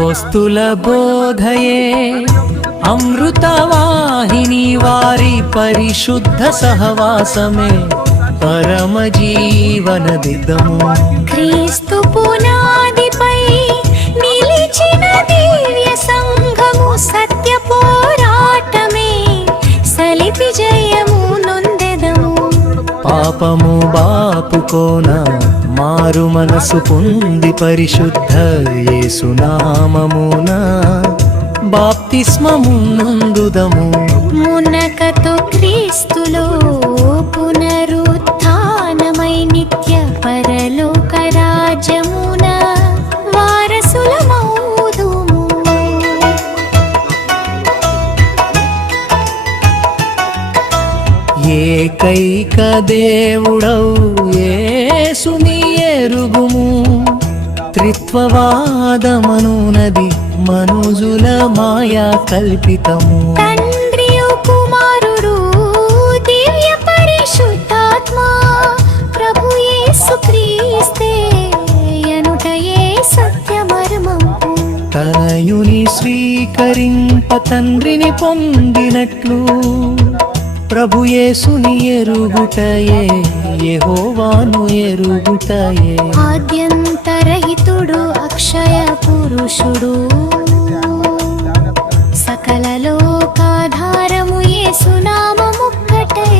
అపోస్తుల బోధయే అమృతవాహిని వారి పరిశుద్ధ సహవాసమే పరమ జీవన దిద్దము. క్రీస్తు పునాదిపై నిలిచిన దివ్య సంఘము సత్య పోరాటమే సలిపి జయము నొందెదము. పాపము బాపుకోన మారు మనసు పొంది పరిశుద్ధ యేసునామమున బాప్తిస్మము నొందుదము. మునకతో క్రీస్తులో పునరుత్థానమై నిత్య పరలోక రాజ్యమున వారసులమౌదుము. ఏకైక దేవుడవు యేసుని ఎరుగుము. త్రిత్వవాదమనునది మనుజుల మాయా కల్పితము. తండ్రియు కుమారుడు దివ్య పరిశుద్ధాత్మ ప్రభు యేసు క్రీస్తే యనుటయే సత్యమర్మము. తనయుని స్వీకరింప తండ్రిని పొందినట్లు ప్రభు యేసుని ఎరుగుటయే యెహోవాను ఎరుగుటయే. ఆద్యంతరహితుడు అక్షయ పురుషుడు సకల లోకాధారము యేసునామముక్కటే.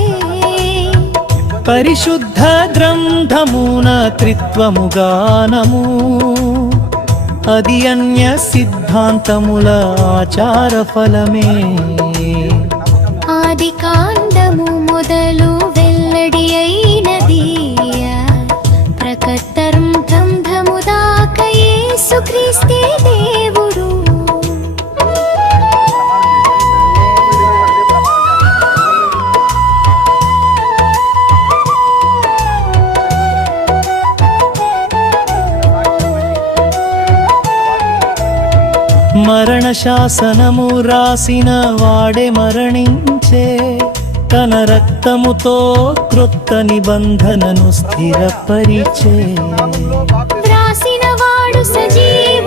పరిశుద్ధ గ్రంథమున త్రిత్వముగానము అది అన్య సిద్ధాంతముల ఆచార ఫలమే. ఆది కాండము మొదలు వెల్లడి అయినది ప్రకటర్థము దాకా యేసు క్రీస్తే దేవుడు. మరణ శాసనము రాసిన వాడే మరణించే తన రక్తముతో క్రొత్త నిబంధనను స్థిరపరిచే. వ్రాసిన వాడు సజీవ